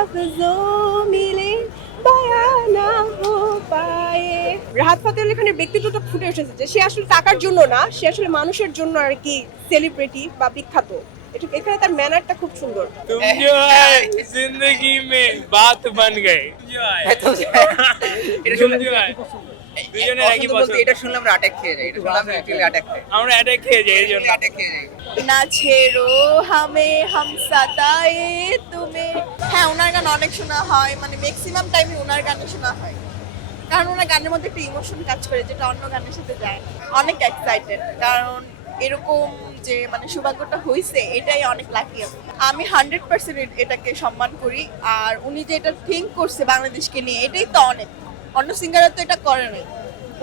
लफ्जों मिले बयां ना हो पाए। রাহাত ফাতে আলী খানের ব্যক্তিত্বটা ফুটে এসেছে যে সে আসলে টাকার জন্য না, সে আসলে মানুষের জন্য আর কি সেলিব্রিটি বা বিখ্যাত। এটা এখানে তার ম্যানারটা খুব সুন্দর। तुम जो है जिंदगी में बात बन गए এটা तुम শুনলে जो है দুজনের একই পছন্দ বলতে পছন্দ। এটা শুনলে আমরা অ্যাটাক খেয়ে যাই, এটা শুনলে আমরা লিটারালি অ্যাটাক খাই, আমরা অ্যাটাক খেয়ে যাই এই জন্য। অ্যাটাক খেয়ে যাই। না ছেড়ো হামে হাম সাতায়ে তুমি। হ্যাঁ, ওনার গান অনেক শোনা হয়, মানে ম্যাক্সিমাম টাইমে ওনার গানই শোনা হয়, কারণ ওনার গানের মধ্যে একটা ইমোশন কাজ করে যেটা অন্য গানের সাথে যায় না। অনেক এক্সাইটেড, কারণ এরকম যে মানে সৌভাগ্যটা হয়েছে এটাই অনেক লাকি। আমি 100% এটাকে সম্মান করি, আর উনি যে এটা থিঙ্ক করছে বাংলাদেশকে নিয়ে এটাই তো অনেক। অন্য সিঙ্গাররা তো এটা করে নাই,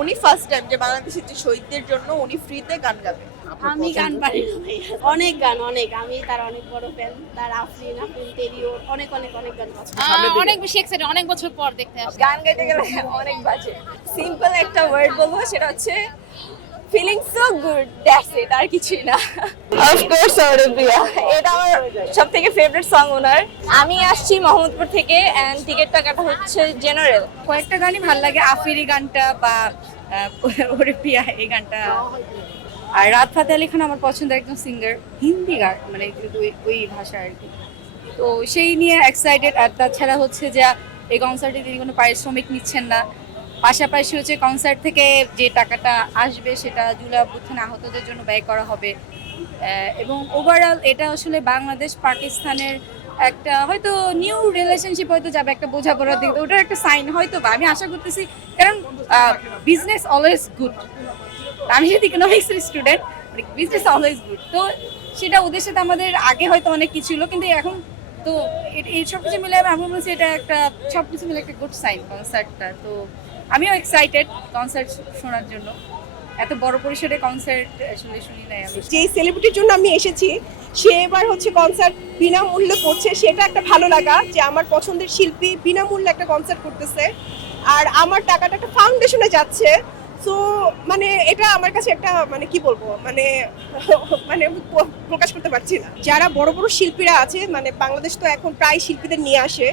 উনি ফার্স্ট টাইম যে বাংলাদেশের যে শহীদদের জন্য উনি ফ্রিতে গান গাবে। আমি গান পারি না ভাই, অনেক গান, অনেক, আমি তার অনেক বড় ফ্যান, তার আফরিন তেরিও অনেক অনেক অনেক গান পছন্দ। অনেক বেশি এক্সাইটেড, অনেক বছর পর দেখতে আসছি। গান গাইতে গেলে অনেক বাজে, সিম্পল একটা ওয়ার্ড বলবো, সেটা হচ্ছে feeling so good, that's it, আর কিছুই না। অফ কোর্স অরবিয়া, এটা আমার সবথেকে ফেভারিট সং ওনার। আমি আসছি মোহাম্মদপুর থেকে এন্ড টিকেটটা কাটা হচ্ছে জেনারেল। কয়েকটা গানই ভালো লাগে, আফিরি গানটা বা ওরে পিয়া এই গানটা। আর রাহাত ফাতে আলী খান আমার পছন্দের একজন সিঙ্গার, হিন্দি গান মানে ওই ভাষা আর কি, তো সেই নিয়ে এক্সাইটেড। আর তাছাড়া হচ্ছে যে এই কনসার্টে তিনি কোনো পারিশ্রমিক নিচ্ছেন না, পাশাপাশি হচ্ছে কনসার্ট থেকে যে টাকাটা আসবে সেটা জুলাই অভ্যুত্থানে আহতদের জন্য ব্যয় করা হবে। এবং ওভারঅল এটা আসলে বাংলাদেশ পাকিস্তানের একটা হয়তো নিউ রিলেশনশিপ হয়তো যাবে, একটা বোঝাপড়ার দিকে, ওটার একটা সাইন হয়তো বা আমি আশা করতেছি, কারণ বিজনেস অলওয়েজ গুড। আমি যেহেতু ইকোনমিক্সের স্টুডেন্ট, বিজনেস অলওয়েজ গুড, তো সেটা ওদের সাথে আমাদের আগে হয়তো অনেক কিছু ছিল, কিন্তু এখন তো এই সব কিছু মিলে আমি মনে হচ্ছে এটা একটা সব কিছু মিলে একটা গুড সাইন কনসার্টটা। তো আমিও এক্সাইটেড কনসার্ট শোনার জন্য, এত বড় পরিসরে কনসার্ট আসলে শুনি নাই আমি। যে সেলিব্রিটির জন্য আমি এসেছি সে এবার হচ্ছে কনসার্ট বিনামূল্যে করছে, সেটা একটা ভালো লাগা যে আমার পছন্দের শিল্পী বিনামূল্যে একটা কনসার্ট করতেছে, আর আমার টাকাটা একটা ফাউন্ডেশনে যাচ্ছে। সো মানে এটা আমার কাছে একটা মানে কি বলবো, মানে মানে আমি প্রকাশ করতে পারছি না। যারা বড় বড় শিল্পীরা আছে, মানে বাংলাদেশ তো এখন প্রায় শিল্পীদের নিয়ে আসে,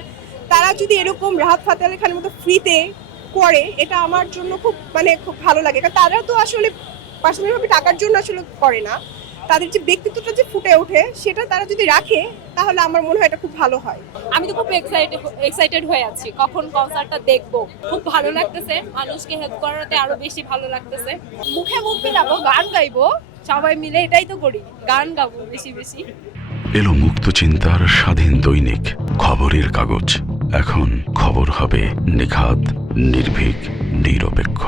তারা যদি এরকম রাহাত ফাতে আলী খানের মতো ফ্রিতে করে, এটা আমার জন্য খুব মানে খুব ভালো লাগে। কারণ তারা তো আসলে পার্সোনালিভাবে টাকার জন্য আসলে করে না, তাদের যে ব্যক্তিত্বটা যে ফুটে ওঠে সেটা তারা যদি রাখে তাহলে আমার মনে হয় এটা খুব ভালো হয়। আমি তো খুব এক্সাইটেড হয়ে আছি, কখন কনসার্টটা দেখবো। খুব ভালো লাগতেছে, মানুষকে হেল্প করাতে আরো বেশি ভালো লাগতেছে। মুখে মুখ মিলাবো, গান গাইবো, সবাই মিলে এটাই তো করি, গান গাবো বেশি বেশি। এলো মুক্ত চিন্তার স্বাধীন দৈনিক খবরের কাগজ। এখন খবর হবে নিখাত, নির্ভীক, নিরপেক্ষ।